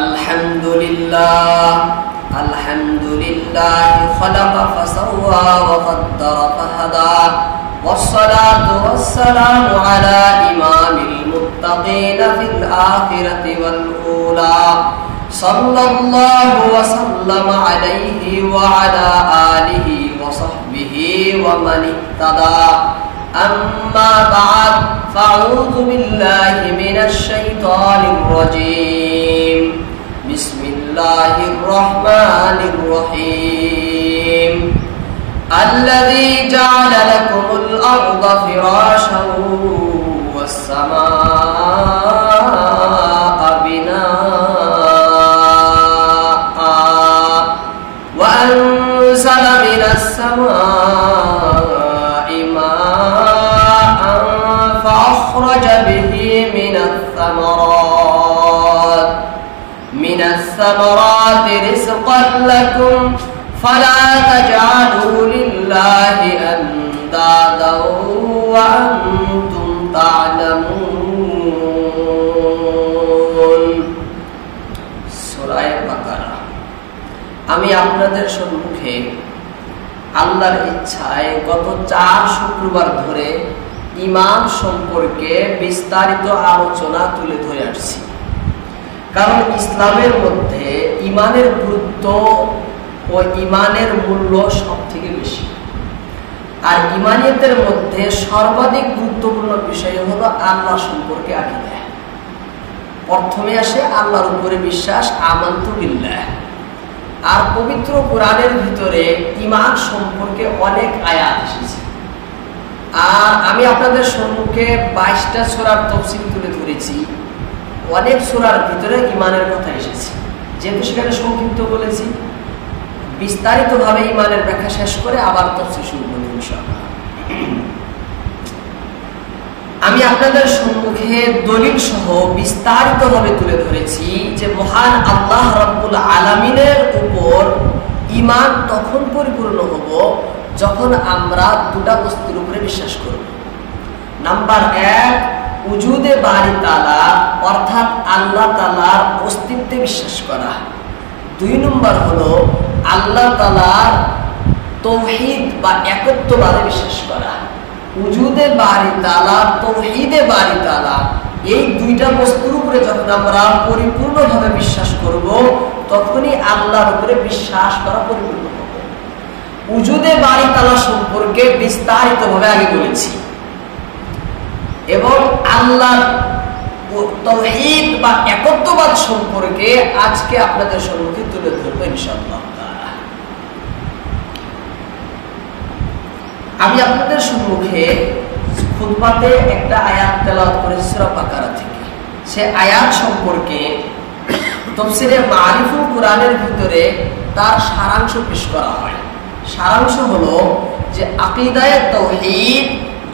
আলহামদুলিল্লাহ খলাকা ফাসাওয়া ওয়া qaddara ফাহাদা والصلاة والسلام على إمام المتقين في الآخرة والأولى صلى الله وسلم عليه وعلى آله وصحبه ومن اهتدى أما بعد فأعوذ بالله من الشيطان الرجيم بسم الله الرحمن الرحيم الذي جعل لكم الأرض فراشا والسماء بناء وأنزل من السماء ماء فأخرج به من الثمرات رزقا لكم فلا تجعلوا لله أندادا وأنتم تعلمون সূরা বাকারা। আমি আপনাদের সম্মুখে আল্লাহর ইচ্ছায় গত 4 শুক্রবার ধরে ঈমান সম্পর্কে বিস্তারিত আলোচনা তুলে ধরে আসছি। কারণ ইসলামের মধ্যে ঈমানের গুরুত্ব ও ঈমানের মূল্য সবথেকে বেশি। আর ঈমানিয়তের মধ্যে সর্বাধিক গুরুত্বপূর্ণ বিষয় হলো আল্লাহ সম্পর্কে আকীদা। প্রথমে আসে আল্লাহর উপরে বিশ্বাস, আমানতু বিল্লাহ। আর পবিত্র কোরআনের ভিতরে ঈমান সম্পর্কে অনেক আয়াত এসেছে। আর আমি আপনাদের সম্মুখে 22টা সূরার তাফসীর তুলে ধরেছি। অনেক সূরার ভিতরে ঈমানের কথা এসেছে। যেহেতু সেখানে সংক্ষিপ্ত বলেছি, বিস্তারিতভাবে ঈমানের ব্যাখ্যা শেষ করে আবার তাফসীর শুরু করব ইনশাআল্লাহ। আমি আপনাদের সম্মুখে দলিল সহ বিস্তারিতভাবে তুলে ধরেছি যে মহান আল্লাহ রাব্বুল আলামিনের উপর ঈমান তখন পরিপূর্ণ হব যখন আমরা দুটা বস্তুর উপরে বিশ্বাস করব। নাম্বার 1, উজুদে বারি তাআলা অর্থাৎ আল্লাহ তাআলার অস্তিত্বে বিশ্বাস করা। 2 নম্বর হলো আল্লাহ তাআলার তাওহীদ বা একত্ববাদে বিশ্বাস করা। উজুদে বারি তাআলা, তাওহীদে বারি তাআলা, এই দুইটা বস্তুর উপরে যখন আমরা পরিপূর্ণভাবে বিশ্বাস করব তখনই আল্লাহর উপরে বিশ্বাস করা পরিপূর্ণ হবে। উজুদে বারি তাআলা সম্পর্কে বিস্তারিতভাবে আগে বলেছি এবং আল্লাহর তাওহীদ বা একত্ববাদ সম্পর্কে আজকে আপনাদের সম্মুখে তুলে ধরব ইনশাআল্লাহ তাআলা। আমি আপনাদের সম্মুখে খুতবাতে একটা আয়াত তেলাওয়াত করেছি সূরা বাকারা থেকে। সে আয়াত সম্পর্কে তাফসীরে মারিফুল কোরআনের ভিতরে তার সারাংশ পেশ করা হয়। সারাংশ হলো যে আকিদায়ে তাওহীদ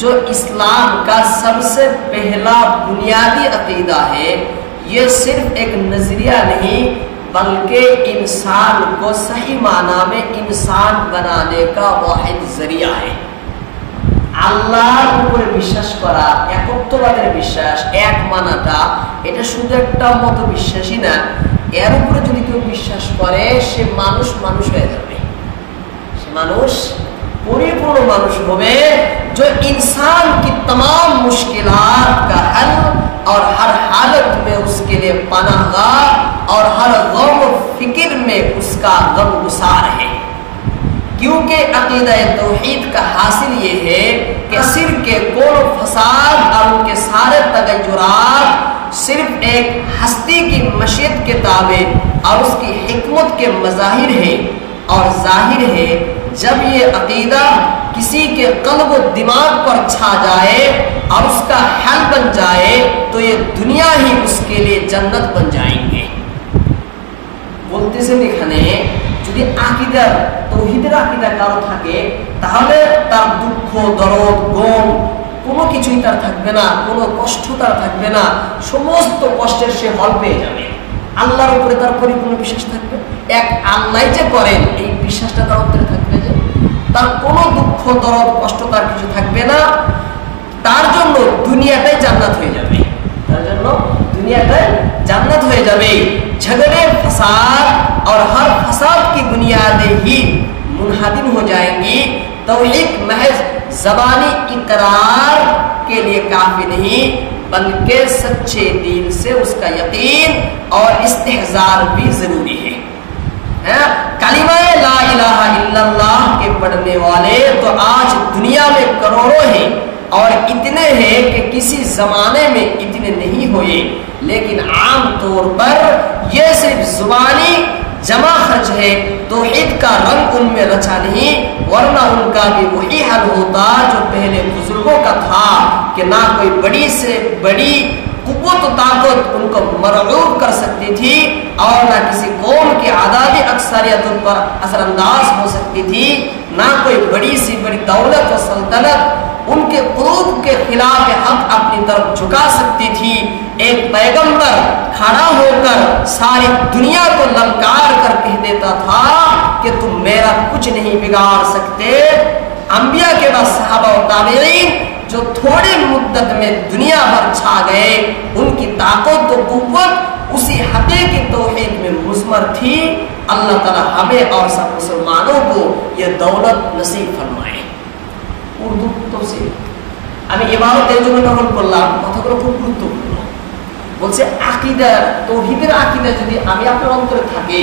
जो इस्लाम का सबसे पहला बुनियादी अकीदा है, ये सिर्फ एक नजरिया नहीं बल्कि इंसान को सही माना में इंसान बनाने का वाहिद जरिया है। আল্লাহর উপরে বিশ্বাস করা, একত্ববাদের বিশ্বাস, এক মানাটা, এটা শুধু একটা মত বিশ্বাসই না। এর উপরে যদি কেউ বিশ্বাস করে সে মানুষ হয়ে যাবে। সে মানুষ परिपूर्ण मानुष होवे जो इंसान की तमाम मुश्किलात का हल और हर हालत में उसके लिए पनाहगाह और हर गम फिक्र में उसका गमगुसार है। क्योंकि अकीदा तौहीद का हासिल ये है कि सिर के कोल फसाद और उनके सारे तगय्युरात सिर्फ एक हस्ती की मशीयत के ताबे और उसकी हिकमत के मज़ाहिर है और जाहिर है। जब ये अकीदा किसी के कल्ब और दिमाग पर छा जाए और उसका हल बन जाए तो ये दुनिया ही उसके लिए जन्नत बन जाएंगे। বলতেছেন এখানে যদি আকীদার তাওহীদের আকীদা কারো থাকে তাহলে তার দুঃখ, দরদ, গম কোনো কিছুই তার থাকবে না, কোনো কষ্ট তার থাকবে না, সমস্ত কষ্টের সে হল পেয়ে যাবে। আল্লাহর উপরে তার পরিপূর্ণ বিশ্বাস থাকবে। এক আল্লাহ যে করেন এই বিশ্বাসটা তার অন্তরে থাকবে যে তার কোনো দুঃখ, দরদ, কষ্ট তার কিছু থাকবে না। তার জন্য দুনিয়াটাই জান্নাত হয়ে যাবে। তার জন্য দুনিয়াটাই জান্নাত হয়ে যাবে। झगड़े फसाद और हर फसाद की बुनियादें ही मुनहदिम हो जाएंगी। तौहीद महज ज़बानी इकरार के लिए काफी नहीं, बल्कि सच्चे दिल से उसका यकीन और इस्तेहज़ार भी जरूरी है। कलिमा ला इलाहा इल्लल्लाह के पढ़ने वाले तो आज दुनिया में करोड़ों हैं, और इतने हैं कि किसी जमाने में इतने नहीं हुए, लेकिन आम तौर पर यह सिर्फ जुबानी जमा खर्च है। तौहीद का रंग उनमें रचा नहीं, वरना उनका भी वही हाल होता जो पहले बुजुर्गों का था कि ना कोई बड़ी से बड़ी कुव्वत ताकत उनको मरऊब कर सकती थी, और ना किसी कौम की आदादी अक्सरियत उन पर असरअंदाज हो सकती थी, ना कोई बड़ी सी बड़ी दौलत और सल्तनत उनके कुरूब के खिलाफ हक अपनी तरफ झुका सकती थी। एक पैगंबर खड़ा होकर सारी दुनिया को ललकार कर कह देता था कि तुम मेरा कुछ नहीं बिगाड़ सकते। अंबिया के बाद सहाबा और ताबईन जो थोड़ी मुद्दत में दुनिया भर छा गए, उनकी ताकत तो कुव्वत उसी हकीकी तौहीद में मुज़मर थी। अल्लाह ताला हमें और सब मुसलमानों को ये दौलत नसीब फरमाए। উর্দু তফসির আমি এবারও এর জন্য তখন করলাম, কথাগুলো খুব গুরুত্বপূর্ণ। বলছে আকীদা, তৌহিদের আকীদা যদি আমি আপনার অন্তরে থাকি,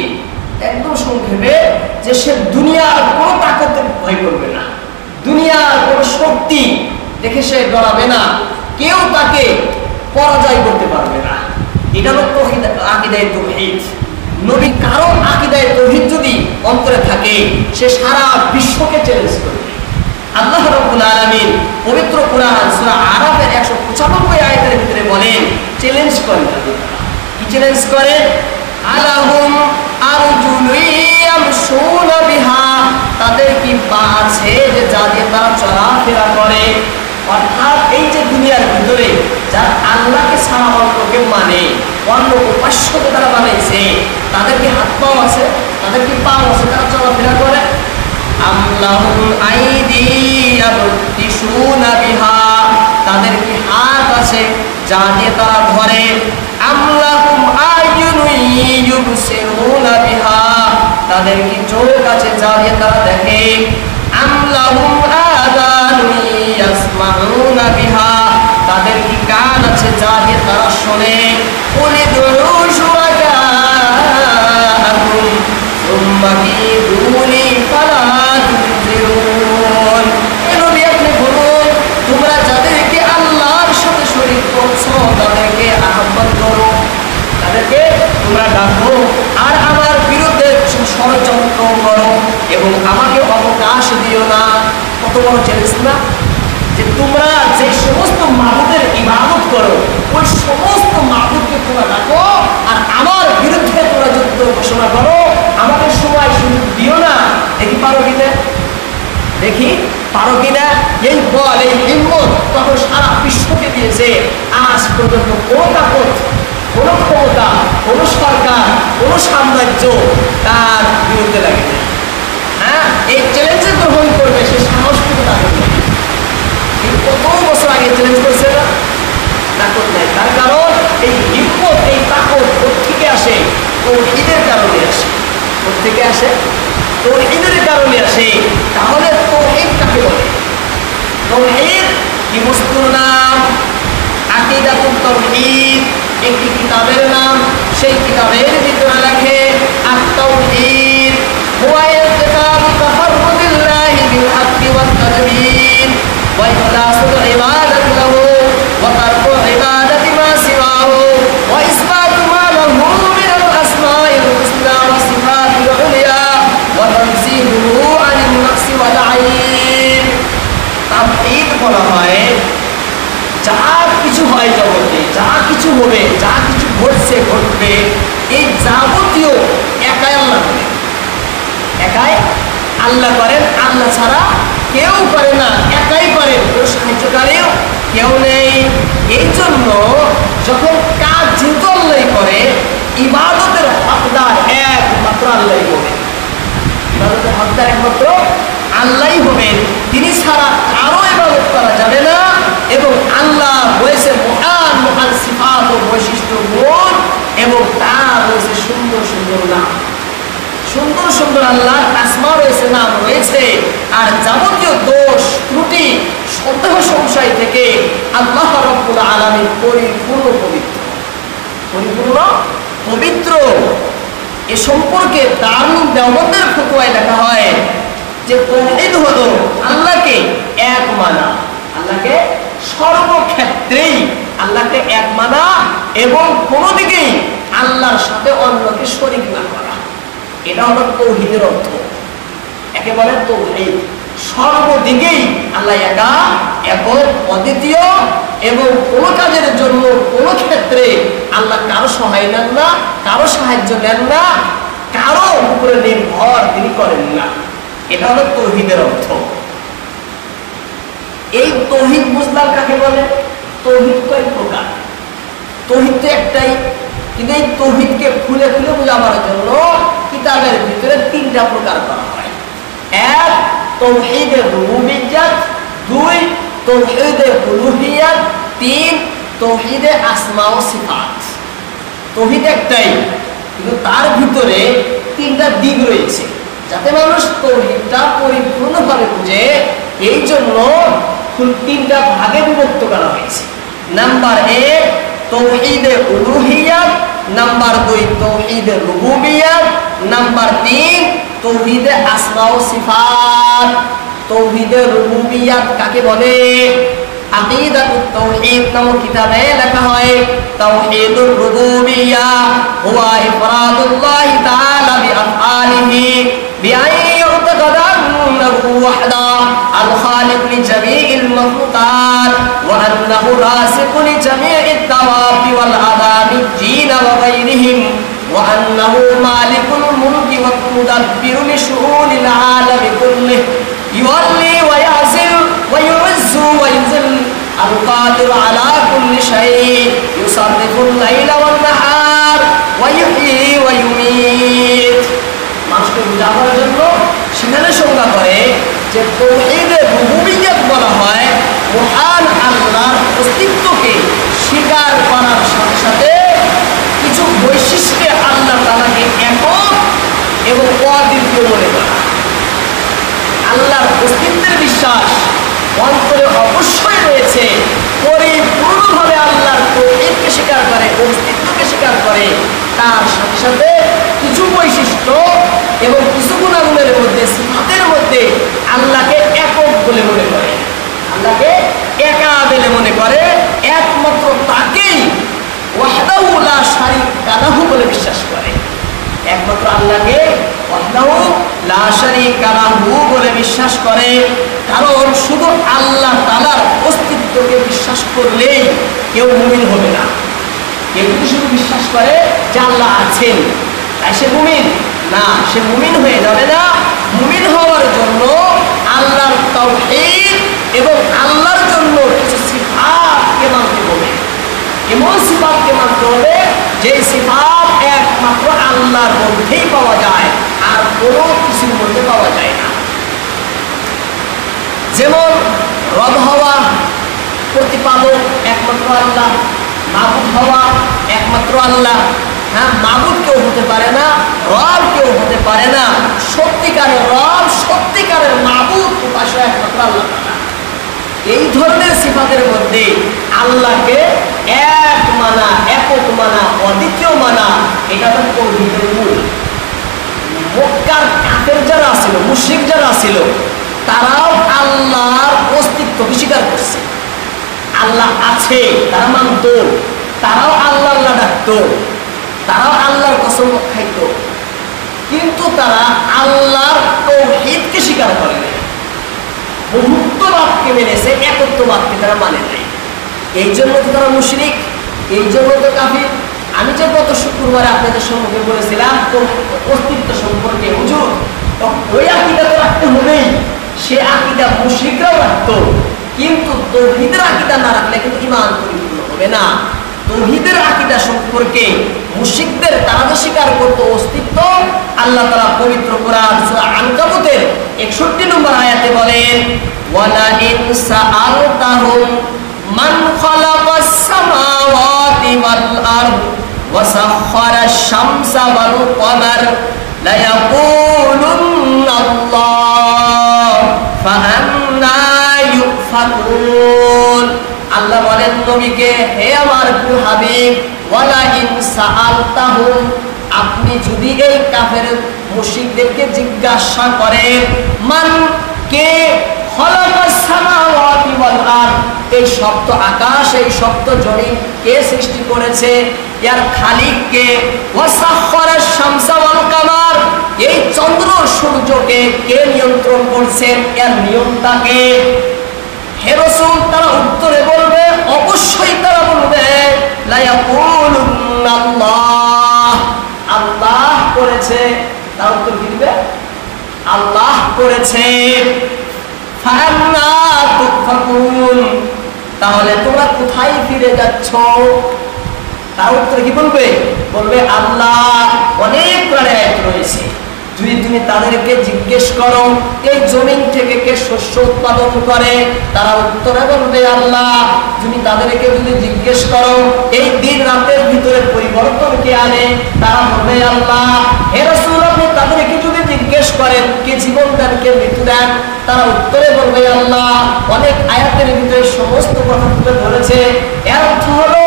একদম সংক্ষেপে, যে সে দুনিয়ার কোনো তাকতে ভয় করবে না, দুনিয়ার কোনো শক্তি দেখে সে ডরাবে না, কেউ তাকে পরাজয় করতে পারবে না। এটা হলো তৌহিদ, আকীদায়ে তৌহিদ। নবী কারো আকীদায়ে তৌহিদ যদি অন্তরে থাকে, সে সারা বিশ্বকে চ্যালেঞ্জ করবে। আল্লাহ রাব্বুল আলামিন পবিত্র কুরআন সূরা আরাফের 195 আয়াতের ভিতরে বলেন, চ্যালেঞ্জ করেন। কি চ্যালেঞ্জ করেন? আলাহুম আরজুলুন ইয়ামশুনা বিহা, তাদের কি পা আছে যে যা দিয়ে তারা চলাফেরা করে? অর্থাৎ এই যে দুনিয়ার ভিতরে যারা আল্লাহকে ছাড়া অন্যকে মানে, অন্য উপাস্যকে তারা বানাইছে, তাদের কি হাত পাও আছে? তাদের কি পা আছে? তারা চলাফেরা করে? আমলাহুম আইদি ইয়াবতিশুনা বিহা, তাদের কি হাত আছে যা দিয়ে তারা ধরে? আমলাহুম আয়ুনুন ইউবসিরুনা বিহা, তাদের কি চোখ আছে যা দিয়ে তারা দেখে? আমলাহুম আযানুন ইয়াসমাউনা বিহা, তাদের কি কান আছে যা দিয়ে তারা শোনে? কুলিদু শুরাকাআকুম সুম্মা কিদুনি ফালা তুনজিরুন। এ নবী আপনি বলুন, তোমরা যাদেরকে আল্লাহর সাথে শরীক করছো তাদেরকে আহ্বান করো, তাদেরকে তোমরা ডাকো, আর আমার বিরুদ্ধে ষড়যন্ত্র করো এবং আমাকে অবকাশ দিও না। কত বড় চ্যালেঞ্জ না? যে তোমরা যে সমস্ত মাবুদের ইবাদত করো, ওই সমস্ত মাবুদকে তোমরা ডাকো, আর আমার বিরুদ্ধে তোমরা যুদ্ধ ঘোষণা করো, আমাদের সময় সুযোগ দিও না। দেখি পারো কিনা, দেখি পারো কিনা। এই বল, এই হিম্মত তখন সারা বিশ্বকে দিয়েছে। আজ পর্যন্ত কোনো তাকত, কোনো ক্ষমতা, কোনো সরকার, কোনো সাম্রাজ্য তার বিরুদ্ধে লাগে না। হ্যাঁ, এই চ্যালেঞ্জে গ্রহণ করবে সে সাহস কিন্তু তাকে নেই। কত বছর আগে চ্যালেঞ্জ করছে না? তাকত নাই। তার কারণ এই হিম্মত, এই তাকত কোত্থেকে আসে? তৌহিদের কারণে আসে। কোত্থেকে আসে? তৌহিদের কারণে আসে। তাহলে তৌহিদ কাকে বলে? তৌহিদ কি বস্তুর নাম? আকীদাতুত তাওহীদ একটি কিতাবের নাম। সেই কিতাবের ভিতরে লেখে আত-তাওহীদ হুয়া ইতিকাদু তাফাররুদিল্লাহি বিল হাক্কি ওয়াত তাদবীর ওয়া ইখলাসুল ইবাদাতি লাহু ওয়া তারকু ইবাদাতি মা সিওয়াহু ওয়া ইসবাতু মা লাহু মিনাল আসমাইল হুসনা ওয়া সিফাতিল উলিয়া ওয়া তানজিহুহু আনিন নাফসি ওয়াল আইন। তাওহীদ বলা হয় যা কিছু হয় জগতে, যা কিছু হবে, যা কিছু ঘটছে ঘটবে, এই যাবতীয় একাই আল্লাহ করেন। একাই আল্লাহ করেন, আল্লাহ ছাড়া কেউ করে না। একাই করেন, কেউ সাহায্যকারীও কেউ নেই। এই জন্য যখন কাজ যেহেতু আল্লাহ করে, ইবাদতের হকদার একমাত্র আল্লাহ হবেন। ইবাদতের হকদার একমাত্র আল্লাহ হবেন। তিনি ছাড়া কারো ইবাদত করা যাবে না। এবং আল্লাহ রয়েছে মহান মহান সিফাত ও বৈশিষ্ট্য গুণ, এবং তার রয়েছে সুন্দর সুন্দর নাম, সুন্দর সুন্দর আল্লাহর আসমা রয়েছে, নাম রয়েছে। আর যাবতীয় দোষ ত্রুটি সন্দেহ সংশয় থেকে আল্লাহ রাব্বুল আলামিন পরিপূর্ণ পবিত্র, পরিপূর্ণ পবিত্র। এ সম্পর্কে দারুল দেওবন্দের ফতোয়ায় লেখা হয় যে তাওহীদ হলো আল্লাহকে এক মানা, আল্লাহকে সর্বক্ষেত্রেই আল্লাহকে এক মানা এবং কোনো দিকেই আল্লাহর সাথে অন্যকে শরীক না করা। এটা হলো তাওহীদের অর্থ। একে বলে তাওহীদ, সর্বদিকেই আল্লাহ একা, একক, অদ্বিতীয় এবং কোনো কাজের জন্য কোনো ক্ষেত্রে আল্লাহ কারো সহায় নেন না, কারো সাহায্য নেন না, কারো উপরে নির্ভর তিনি করেন না। এটা হলো তাওহীদের অর্থ। এই তাওহীদ বুঝলাম কাকে বলে? তাওহীদ কয় প্রকার? তাওহীদ তো একটাই, কিন্তু এই তাওহীদকে খুলে খুলে বোঝাবার জন্য কিতাবের ভিতরে তিনটা প্রকার করা হয়। এক, তাওহীদে রুবুবিয়্যাত, দুই, তাওহীদে উলুহিয়্যাত, তিন, তাওহীদে আসমা ও সিফাত। তাওহীদ একটাই, কিন্তু তার ভিতরে তিনটা দিক রয়েছে, যাতে মানুষ তাওহীদটা পরিপূর্ণভাবে বুঝে। এই জন্য তিনটা ভাগে বিভক্ত করা হয়েছে। নাম্বার এক, তাওহীদে উলুহিয়্যাত, নাম্বার দুই, তাওহীদে রুবুবিয়্যাত, নাম্বার তিন, তাওহীদে আসমা ও সিফাত। তাওহীদে রুবুবিয়্যাত কাকে বলে? আকিদাতুত তাওহীদ নামক কিতাবে লেখা হয় তাওহীদুর রুবুবিয়্যা হুয়া ইফরাদুল্লাহি তাআলা বিআফআলিহি বিআন ইউতাকাদা আন্নাহু ওয়াহদা আল খালিক লিজামিইল মাখলুকাত ওয়া আন্নাহু রাযিকুন লিজামিইত দাওয়াবি ওয়াল আদামিজ্জিন ওয়া গায়রিহিম ওয়া আন্নাহু মালিকুল মুলকি ওয়া মুদাব্বিরু লিশুউনিল আলামি কুল্লিহি ইউওয়াল্লি ওয়া ইয়াযিল ওয়া يعز ويذل القادر على كل شيء يصرف الليل والنهار ويحيي ويميت। মানুষকে বোঝাবার জন্য সেখানে সংজ্ঞা করে যে তাওহীদে রুবুবিয়্যাত বলা হয় মহান আল্লাহর অস্তিত্বকে স্বীকার করার সাথে সাথে কিছু বৈশিষ্ট্যে আল্লাহ তাআলাকে একক এবং অদ্বিতীয় মনে করা। আল্লাহর অস্তিত্বের বিশ্বাস অন্তরে অবশ্যই রয়েছে, পরিপূর্ণভাবে আল্লাহর তাওহীদকে স্বীকার করে, অস্তিত্বকে স্বীকার করে। তার সাথে সাথে কিছু বৈশিষ্ট্য এবং কিছু গুণাগুণের মধ্যে, সিফাতের মধ্যে আল্লাহকে একক বলে মনে করে, আল্লাহকে একা বলে মনে করে। একমাত্র তাকেই ওয়াহদাহু লা শারীকা লাহু বলে বিশ্বাস করে। একমাত্র আল্লাহকে ওয়াহদাহু লা শারীকা লাহু বলে বিশ্বাস করে। কারণ শুধু আল্লাহ তাআলার অস্তিত্বকে বিশ্বাস করলেই কেউ মুমিন হবে না। কেউ যদি শুধু বিশ্বাস করে যে আল্লাহ আছেন তাই সে মুমিন না, সে মুমিন হয়ে যাবে না। মুমিন হওয়ার জন্য আল্লাহর তাওহীদ এবং আল্লাহর জন্য কিছু সিফাতকে মানতে হবে। এমন সিফাতকে মানতে হবে যে সিফাত একমাত্র আল্লাহর মধ্যেই পাওয়া যায়, আর কোনো কিছুর মধ্যে পাওয়া যায় না। যেমন রব হওয়া, প্রতিপালক একমাত্র আল্লাহ, মাবুদ হওয়া একমাত্র আল্লাহ। হ্যাঁ, মাবুদ কেউ হতে পারে না, রব কেউ হতে পারে না। সত্যিকারের রব, সত্যিকারের মাবুদ উপাস্য একমাত্র আল্লাহ তাআলা। এই ধরনের সিফাতের মধ্যে আল্লাহকে এক মানা, একক মানা, অদ্বিতীয় মানা, এটা তো তাওহীদের মূল। মক্কার কাফের যারা ছিল, মুশরিক যারা ছিল, তারাও আল্লাহর অস্তিত্বকে স্বীকার করছে। আল্লাহ আছে তারা মানত, তারাও আল্লাহ আল্লাহ ডাকত, তারাও আল্লাহর কসম খাইত, কিন্তু তারা আল্লাহর তাওহীদকে স্বীকার করে নাই। বহুত্ববাদকে মেনেছে, একত্ববাদকে তারা মানে নাই। এই জন্য তো তারা মুশরিক, এই জন্য তো কাফির। আমি যে গত শুক্রবারে আপনাদের সম্মুখে বলেছিলাম তো অস্তিত্ব সম্পর্কে হুজুর, ওই আকীদা তো রাখতে হবেই। সে আকীদা মুশরিকরাও রাখতো, কিন্তু তাওহীদের আকীদা না রাখলে কিন্তু ঈমান পরিপূর্ণ হবে না। তাওহীদের আকীদা সম্পর্কে মুশরিকদের তারা তো স্বীকার করতো অস্তিত্ব। আল্লাহ তাআলা পবিত্র কোরআন সূরা আনকাবুতের 61 নম্বর আয়াতে বলেন, ওয়ালা ইন সাআলতাহুম মান খালাকাস সামাওয়াতি ওয়াল আরদ ওয়াসাখখারাশ শামসা ওয়াল কমার লায়াকুলুন্না আল্লাহ ফাআন্না ইউফাকুন। আল্লাহ বলেন নবীকে, হে আমার প্রিয় হাবিব, ওয়ালা ইন সাআলতাহুম, আপনি যদি এই কাফের মুশরিকদেরকে জিজ্ঞাসা করেন, মান কে খলাকাস সামাওয়াতি ওয়াল আরদ, এই সপ্ত আকাশ এই সপ্ত জমিন কে সৃষ্টি করেছে, এর খালিক কে, ওয়াসাখখারাশ শামসা ওয়াল কামার, এই চন্দ্র সূর্যকে কে নিয়ন্ত্রণ করছেন, এর নিয়ন্তা কে। হে রাসূল, তারা উত্তরে বলবে, অবশ্যই তারা বলবে লা ইয়াকুলুন্না আল্লাহ, আল্লাহ করেছে। তার উত্তর কি দিবে? আল্লাহ করেছে। ফাআন্না তুফাকুন, তাহলে তোমরা কোথায় ফিরে যাচ্ছ? তার উত্তরে কি বলবে? বলবে আল্লাহ। অনেক আয়াত রয়েছে, যদি তুমি তাদেরকে জিজ্ঞেস করো এই জমিন থেকে কে শস্য উৎপাদন করে, তারা উত্তরে বলবে আল্লাহ। তুমি তাদেরকে যদি জিজ্ঞেস করো এই দিন রাতের ভিতরে পরিবর্তন কে আনে, তারা বলবে আল্লাহ। হে রাসূল, আপনি তাদেরকে যদি জিজ্ঞেস করেন কে জীবন দেন কে মৃত্যু দেন, তারা উত্তরে বলবে আল্লাহ। অনেক আয়াতের ভিতরে সমস্ত কথা তুলে ধরেছে। এর অর্থ হলো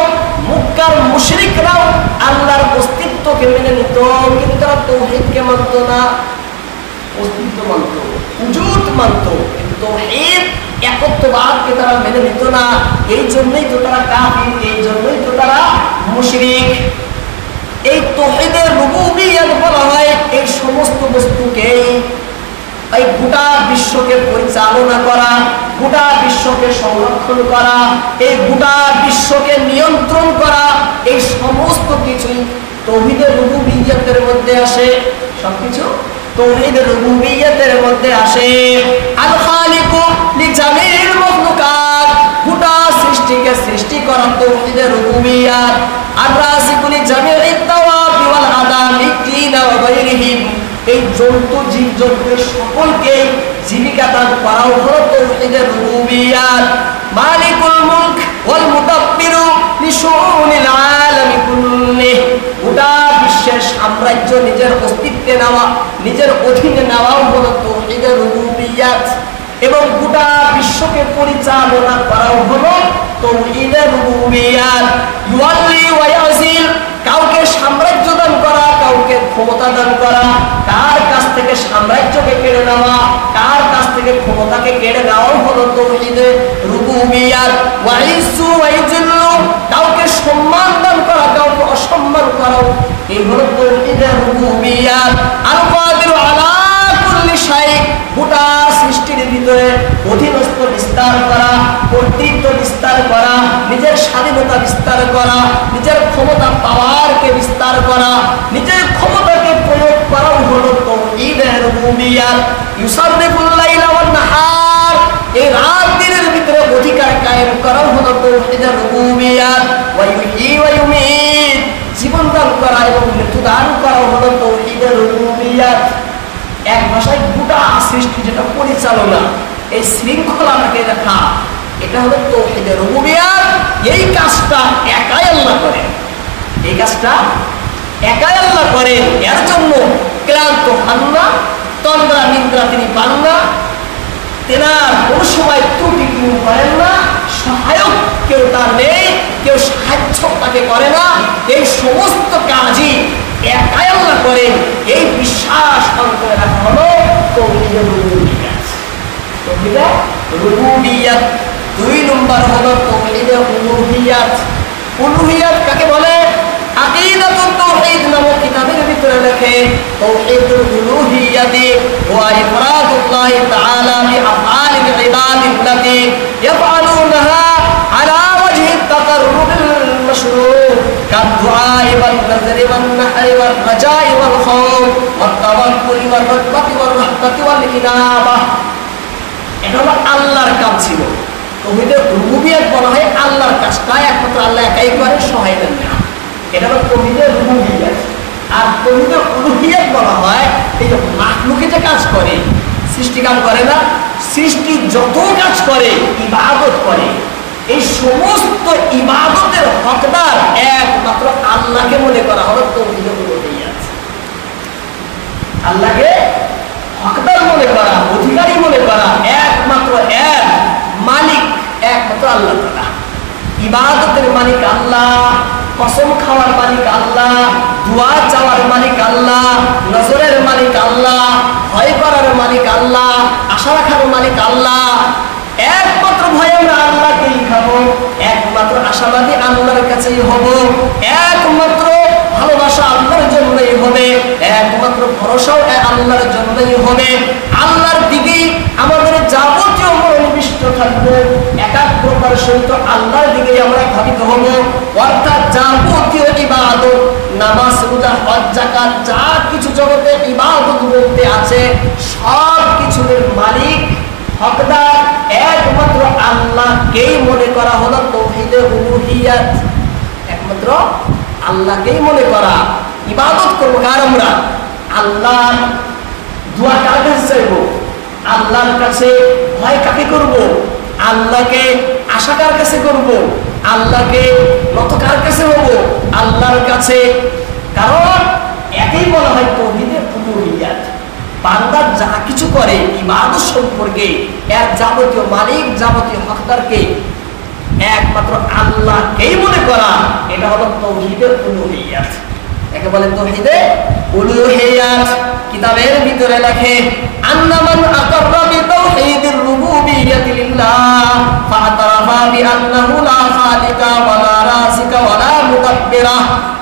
মক্কার মুশরিকরাও আল্লাহর অস্তিত্বকে মেনে নিত, কিন্তু তারা তাওহীদকে মানত না। অস্তিত্ব মানত, উজুদ মানত, কিন্তু তাওহীদ একত্ববাদকে তারা মেনে নিত না। এই জন্যই তো তারা কাফির, এই জন্যই তো তারা মুশরিক। এই তাওহীদের রুবুবিয়্যাত বলা হয় এই সমস্ত বস্তুকে, এই গোটা বিশ্বকে পরিচালনা করা, গোটা বিশ্বকে সংরক্ষণ করা, এই গোটা বিশ্বকে নিয়ন্ত্রণ করা, এই সমস্ত কিছুই তাওহীদের রুবুবিয়্যাতের মধ্যে আসে। সবকিছু তাওহীদের রুবুবিয়্যাতের মধ্যে আসে। আল খালিকু লিজামিল মাখলুকাত, গোটা সৃষ্টিকে সৃষ্টি করা তাওহীদের রুবুবিয়্যাত। আর রাসিকু লিজামিল দাওয়াবি ওয়াল আদামিকিনা ওয়া গায়রিহিম, এই জন্তু জীবজন্তুর সকলকে জীবিকা দান করাও হলো তাওহীদের রুবুবিয়্যাত। মালিকুল মুলক ওয়াল মুদাব্বিরু লিশুউনিল আলামি কুল্লি, গোটা বিশ্বের সাম্রাজ্য নিজের অস্তিত্বে নেওয়া, নিজের অধীনে নেওয়াও হলো তাওহীদের রুবুবিয়্যাত। এবং গোটা বিশ্বকে পরিচালনা করাও হলো তাওহীদের রুবুবিয়্যাত। ইউয়াল্লি ওয়া ইয়াজিল, কাউকে সাম্রাজ্য দান করা, কাউকে ক্ষমতা দান করা, কার কাছ থেকে সাম্রাজ্যকে কেড়ে নেওয়া, কার কাছ থেকে ক্ষমতাকে কেড়ে নেওয়া হলো তাওহীদের রুবুবিয়্যাত। ওয়া ইজ্জু ওয়া ইজল্লু, কাউকে সম্মান দান করা, কাউকে অসম্মান করা, এই হলো তাওহীদের রুবুবিয়্যাত। আল কাদিরু আলা কুল্লি শাই, গোটা সৃষ্টির ভিতরে অধীনস্থ বিস্তার করা, কর্তৃত্ব বিস্তার করা, নিজের স্বাধীনতা বিস্তার করা, নিজের ক্ষমতা পাওয়ারকে বিস্তার করা, নিজের ক্ষমতাকে প্রয়োগ করা হলো তাওহীদের রুবুবিয়্যাত। ইউসাররিফুল লাইলা ওয়ান নাহার, এই রাত দিনের ভিতরে অধিকার কায়েম করা হলো তাওহীদের রুবুবিয়্যাত। ওয়া ইউহয়ী ওয়া ইউমীত, জীবন দান করা এবং মৃত্যু দান করা হলো তাওহীদের রুবুবিয়্যাত। এক ভাষায় গোটা সৃষ্টি যেটা পরিচালনা, এই শৃঙ্খলাটাকে রাখা, এটা হলো তাওহীদের রুবুবিয়্যাত। এই কাজটা একাই আল্লাহ করেন, এই কাজটা একাই আল্লাহ করেন। এর জন্য ক্লান্ত হন না, তন্দ্রা নিদ্রা তিনি পান না, তেনার কোনো সময় ত্রুটি তিনি করেন না, সহায়ক কেউ তার নেই, কেউ সাহায্য তাকে করে না। এই সমস্ত কাজই একাই আল্লাহ করেন, এই বিশ্বাস অন্তরে রাখা হলো তাওহীদের রুবুবিয়্যাত। তাওহীদের রুবুবিয়্যাত। 2 নম্বর হলো তাওহীদের উলুহিয়্যাত। উলুহিয়্যাত কাকে বলে? আকিদাতুত তাওহীদ নামক কিতাবের ভিতরে লেখে তাওহীদুল উলুহিয়্যাতি ওয়া ইফরাদুল্লাহি তাআলা বিআফআলিল ইবাদিল্লাতি ইয়াফআলুনাহা আলা ওয়াজহি তাকাররুবিল মাশরূ' কাদ-দুআ ওয়াল নাযরি ওয়ান নাহরি ওয়াল রাজা'i ওয়াল খাউফ ওয়াত তাওয়াক্কুল ওয়ার রাগবাতি ওয়ার রাহবাতি ওয়াল ইনাবাহ। এটা হলো আল্লাহর কাজ ছিল। তাওহীদের রুবুবিয়্যাত বলা হয় আল্লাহর কাজটা একমাত্র আল্লাহ একাই করে, সহায় দেন না। এটা হলো তাওহীদের রুবুবিয়্যাত। আর তাওহীদের উলুহিয়্যাত বলা হয় এই যে মাখলুকে যে কাজ করে, সৃষ্টি কাজ করে না, সৃষ্টি যত কাজ করে ইবাদত করে, এই সমস্ত ইবাদতের হকদার একমাত্র আল্লাহকে মনে করা হলো তাওহীদুল উলুহিয়্যাহ। আল্লাহকে হকদার মনে করা, অধিকারী মনে করা, একমাত্র এক মালিক একমাত্র আল্লাহ তাআলা। ইবাদতের মালিক আল্লাহ, কসম খাওয়ার মালিক আল্লাহ, দোয়া চাওয়ার মালিক আল্লাহ, নজরের মালিক আল্লাহ, ভয় করার মালিক আল্লাহ, আশা রাখার মালিক আল্লাহ। একমাত্র ভয় আমরা আল্লাহকেই খাবো, একমাত্র আশাবাদী আল্লাহর কাছেই হব, একমাত্র ভালোবাসা আল্লাহর জন্যই হবে, একমাত্র ভরসাও আল্লাহর জন্যই হবে। আল্লাহর দিকেই আমাদের যাবতীয় মনোনিবিষ্ট থাকবো, একাগ্রতার সহিত আল্লাহর দিকেই আমরা ধাবিত হব। অর্থাৎ যাবতীয় ইবাদত, নামাজ, রোজা, হজ, যাকাত, যা কিছু জগতে ইবাদত বলতে আছে সব কিছুর মালিক হকদার একমাত্র আল্লাহকেই মনে করা হলো তাওহীদে উলুহিয়্যাত। একমাত্র আল্লাহকেই মনে করা। ইবাদত করবো কার? আমরা আল্লাহ। দোয়া কার কাছে চাইবো? আল্লাহর কাছে। ভয় কাকে করব? আল্লাহকে। আশা কার কাছে করব? আল্লাহকে। নত কার কাছে হব? আল্লাহর কাছে। কারণ এটাই বলা হয় তাওহীদে উলুহিয়্যাত। বান্দা যা কিছু করে ইবাদত সম্পর্কে এর যাবতীয় মালিক, যাবতীয় হকদারকে একমাত্র আল্লাহকেই মনে করা, এটা হলো তাওহীদে উলুহিয়্যাত। একে বলে তাওহীদে উলুহিয়্যাত। কিতাবের ভিতরে লেখে আন্না মান আকাররা বিতাওহীদির রুবুবিয়্যাতি লিল্লাহ ফাতারাফা বিআন্নাহু লা খালিকা ওয়া লা রাযিকা ওয়া লা মুদাব্বিরা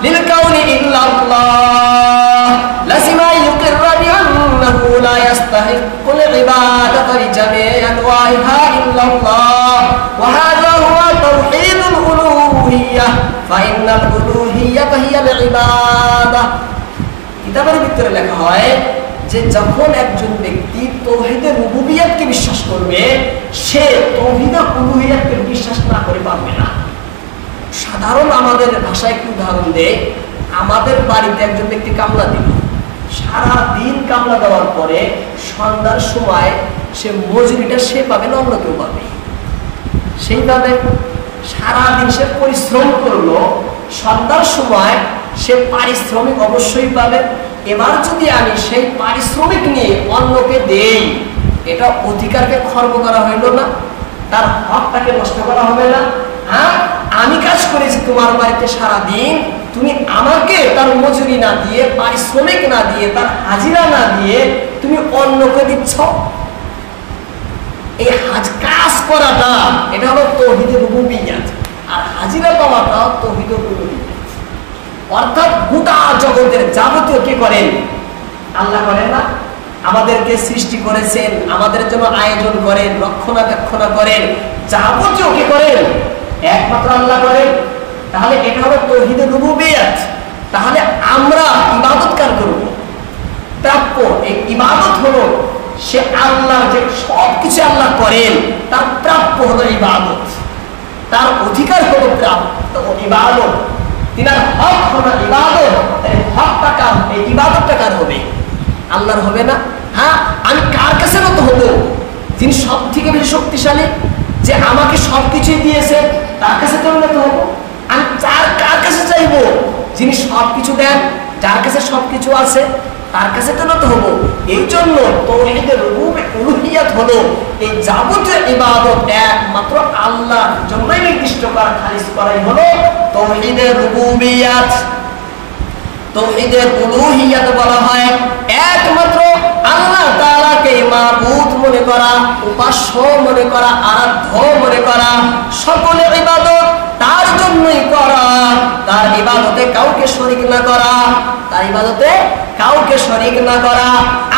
লিল কাউনি ইল্লা আল্লাহ লাযিমা ইউকিররা বিআন্নাহু লা ইয়াস্তাহিক্কুল ইবাদাতা লিজামি'i আনওয়া'iহা ইল্লা আল্লাহ ওয়া হাযা হুয়া তাওহীদুল উলুহিয়্যাহ ফাইন্নাল উলুহিয়্যাতা হিয়াল ইবাদাহ। কিতাবের ভিতরে লেখা হয় যে যখন একজন ব্যক্তি তাওহীদে রুবুবিয়্যাতকে বিশ্বাস করবে, সে তাওহীদে উলুহিয়্যাতকে বিশ্বাস না করে পারবে না। সাধারণ আমাদের ভাষায় একটু উদাহরণ দেয়, আমাদের বাড়িতে একজন ব্যক্তি কামলা দিল, সারা দিন কামলা দেওয়ার পরে সন্ধ্যার সময় সে মজুরিটা সে পাবে না, অন্য কেউ পাবে। সেইভাবে সারাদিন সে পরিশ্রম করলো, সন্ধ্যার সময় সে পারিশ্রমিক অবশ্যই পাবে। এবার যদি আমি সেই পারিশ্রমিক নিয়ে অন্যকে দেই, এটা অধিকারকে খর্ব করা হইল না? তার হকটাকে নষ্ট করা হবে না? হ্যাঁ, আমি কাজ করেছি তোমার বাড়িতে সারাদিন, তুমি আমাকে তার মজুরি না দিয়ে, পারিশ্রমিক না দিয়ে, তার হাজিরা না দিয়ে তুমি অন্যকে দিচ্ছ। এই কাজ করাটা এটা হলো তাওহীদে রুবুবিয়্যাত, আর হাজিরা পাওয়াটা তাওহীদে উলুহিয়্যাত। অর্থাৎ গোটা জগতের যাবতীয় কে করেন? আল্লাহ করেন না? আমাদেরকে সৃষ্টি করেছেন, আমাদের জন্য আয়োজন করেন, রক্ষণাবেক্ষণ করেন, যাবতীয় কে করেন? একমাত্র আল্লাহ করেন। তাহলে এটা হলো তাওহীদে রুবুবিয়্যাত। তাহলে আমরা ইবাদত কার করব? প্রাপ্য। এই ইবাদত হলো সে আল্লাহ, যে সব কিছু আল্লাহ করেন তার প্রাপ্য হলো ইবাদত, তার অধিকার হলো প্রাপ্য ইবাদত, তিনার হক হলো ইবাদত। এই হকটা কার? এই ইবাদতটা কার হবে? আল্লাহর হবে না? হ্যাঁ, আমি কার কাছে নত হব? যিনি সব থেকে বেশি শক্তিশালী, যে আমাকে সবকিছুই দিয়েছে, তার কাছে তো নত হব। আমি কার কাছে চাইবো? যিনি সবকিছু দেন, যার কাছে সবকিছু আছে, তার কাছে তো নত হব। এই জন্য তাওহীদে উলুহিয়্যাত হলো এই যাবতীয় ইবাদত একমাত্র আল্লাহর জন্যই নির্দিষ্ট করা, খালিস করাই হলো তাওহীদে রুবুবিয়্যাত। তাওহীদে উলুহিয়্যাত বলা হয় একমাত্র আল্লাহ তাআলাকে মাবুদ মনে করা, উপাস্য মনে করা, আরাধ্য মনে করা, সকল ইবাদত তার জন্যই করা, তার ইবাদতে কাউকে শরীক না করা, তার ইবাদতে কাউকে শরীক না করা।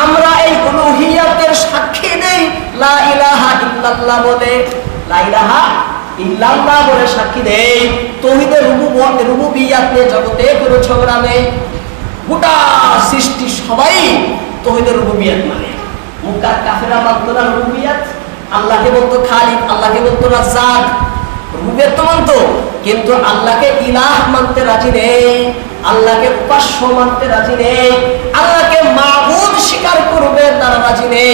আমরা এই উলুহিয়্যাতের সাক্ষী দেই লা ইলাহা ইল্লাল্লাহ বলে, লা ইলাহা ইল্লাল্লাহ বলে সাক্ষী দেই। তাওহীদে রুবুবিয়্যাত নিয়ে জগতে কোনো ঝগড়া নেই। গোটা সৃষ্টি সবাই তাওহীদে রুবুবিয়্যাত মানে। মুক্কার কাফেররা মানতো না রুবুবিয়্যাত, আল্লাহকে বলতো খালিক, আল্লাহকে বলতো রাজ্জাক, রুবুবিয়্যাত তো মানতো, কিন্তু আল্লাহকে ইলাহ মানতে রাজি নেই, আল্লাহকে উপাস্য মানতে রাজি নেই, আল্লাহকে মাবুদ স্বীকার করবে তারা রাজি নেই।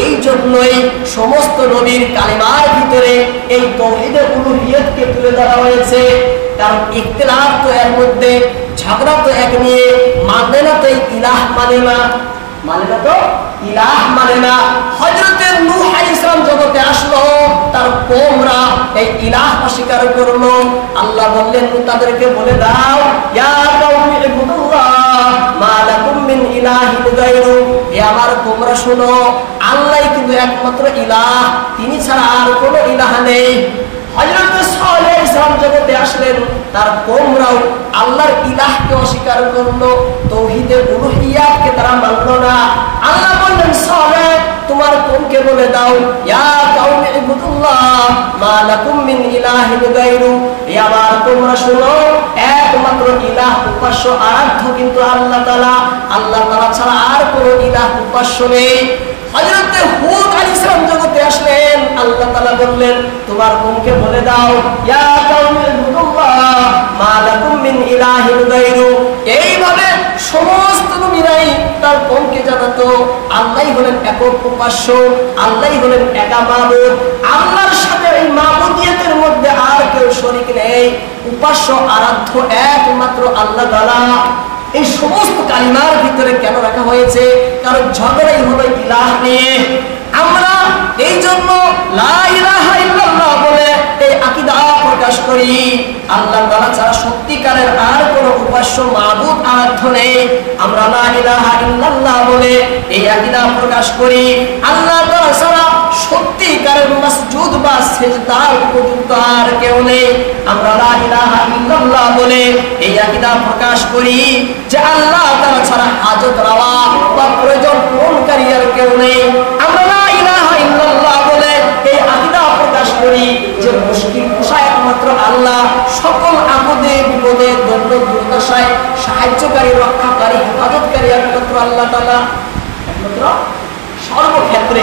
এই জন্যই সমস্ত নবীর কালিমার ভিতরে এই তাওহীদে উলুহিয়তকে তুলে ধরা হয়েছে। কারণ ইখতিলাফ তো এর মধ্যে, ঝগড়া তো এক নিয়ে, মানে না তো ইলাহ মানে না, মানে না তো ইলাহ মানে না। হযরতে নূহ আলাইহিস সালাম জগতে আসলো, তার কওমরা এই ইলাহ অস্বীকার করলো। আল্লাহ বললেন তাদেরকে বলে দাও, ইয়া কাওমি ইবুদুল্লাহ মা লাকুম মিন ইলাহিন গায়রু, হে আমার কওমরা শোনো, আল্লাহই কিন্তু একমাত্র ইলাহ, তিনি ছাড়া আর কোনো ইলাহ নেই। হযরত সালেহ আলাইহিস সালাম জগতে আসলেন, তার কওমরাও আল্লাহর ইলাহকে অস্বীকার করলো, তাওহীদে উলুহিয়াতকে তারা মানলো না। আল্লাহ বললেন সালেহ তোমার কওমকে বলে দাও, ইয়া কাওমি ইবুদুল্লাহ মা লাকুম মিন ইলাহিন গায়রু, হে আমার কওমরা শোনো, একমাত্র ইলাহ উপাস্য আরাধ্য কিন্তু আল্লাহ তাআলা, আল্লাহ তাআলা ছাড়া আর কোনো ইলাহ উপাস্য নেই। হযরতে হুদ আলাইহিস সালাম জগতে আসলেন, আল্লাহ তাআলা বললেন তোমার কওমকে বলে দাও, ইয়া কাওমি ইবুদুল্লাহ মা লাকুম মিন ইলাহিন গায়রু। এইভাবে সমস্ত নবীরাই তার কওমকে জানাতো আল্লাহই হলেন একক উপাস্য, আল্লাহই হলেন একা মাবুদ, আল্লাহর সাথে এই মাবুদিয়তের মধ্যে আর কেউ শরীক নেই, উপাস্য আরাধ্য একমাত্র আল্লাহ তাআলা। এই সমস্ত কালিমার ভিতরে কেন রাখা হয়েছে? কারণ ঝগড়াই হলো ইলাহ নিয়ে। আমরা এই জন্য লা ইলাহা ইল্লাল্লাহ বলে এই আকীদা প্রকাশ করি, আল্লাহ তাআলা ছাড়া সত্যিকারের আর কোনো উপাস্য মাবুদ আরাধ্য নেই। আমরা লা ইলাহা ইল্লাল্লাহ বলে এই আকীদা প্রকাশ করি, আল্লাহ তাআলা ছাড়া সত্যিকারের মাসজুদ বা সিজদার উপযুক্ত আর কেউ নেই। আমরা লা ইলাহা ইল্লাল্লাহ বলে এই আকীদা প্রকাশ করি যে আল্লাহ তাআলা ছাড়া হাজত রাওয়া বা প্রয়োজন পূরণকারী আর কেউ নেই। আমরা লা ইলাহা ইল্লাল্লাহ বলে এই আকীদা প্রকাশ করি যে মুশকিল কুশা একমাত্র আল্লাহ, সকল আপদে বিপদে দ্বন্দ্ব দুর্দশায় সাহায্যকারী, রক্ষাকারী, হেফাজতকারী একমাত্র আল্লাহ তাআলা, একমাত্র সর্বক্ষেত্রে